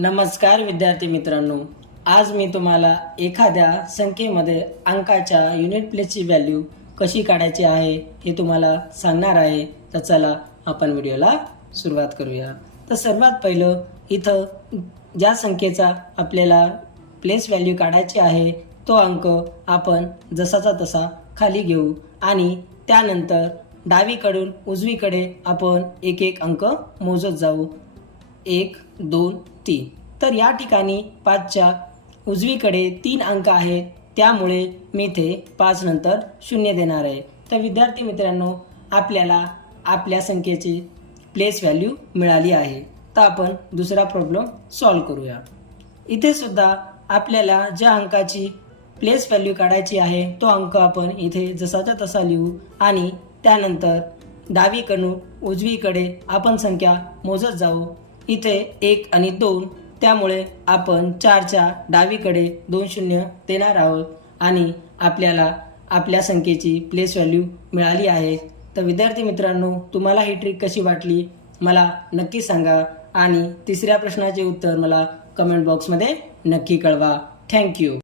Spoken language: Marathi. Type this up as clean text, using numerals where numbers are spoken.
नमस्कार विद्यार्थी मित्रांनो, आज मी तुम्हाला एखाद्या संख्येमध्ये अंकाच्या युनिट प्लेसची व्हॅल्यू कशी काढायची आहे हे तुम्हाला सांगणार आहे। तर चला आपण व्हिडिओला सुरुवात करूया। तर सर्वात पहिलं इथं ज्या संख्येचा आपल्याला प्लेस व्हॅल्यू काढायची आहे तो अंक आपण जसाचा तसा खाली घेऊ आणि त्यानंतर डावीकडून उजवीकडे आपण एक एक अंक मोजत जाऊ। 1 2 3। तर या ठिकाणी 5च्या उजवीकडे 3 अंक आहेत, त्यामुळे मी इथे 5 नंतर 0 देणार आहे। तर विद्यार्थी मित्रांनो, आपल्याला आपल्या संख्येची प्लेस व्हॅल्यू मिळाली आहे। तर आपण दुसरा प्रॉब्लेम सॉल्व करूया। इथे सुद्धा आपल्याला ज्या अंकाची प्लेस व्हॅल्यू काढायची आहे तो अंक आपण इथे जसाचा तसा लिहू आणि त्यानंतर डावीकडून उजवीकडे आपण संख्या मोजत जाऊ। इथे 1 आणि 2, त्यामुळे आपण 4च्या डावीकडे 2 शून्य देणार आहोत आणि आपल्याला आपल्या संख्येची प्लेस व्हॅल्यू मिळाली आहे। तर विद्यार्थी मित्रांनो, तुम्हाला ही ट्रिक कशी वाटली मला नक्की सांगा आणि तिसऱ्या प्रश्नाचे उत्तर मला कमेंट बॉक्समध्ये नक्की कळवा। थँक्यू।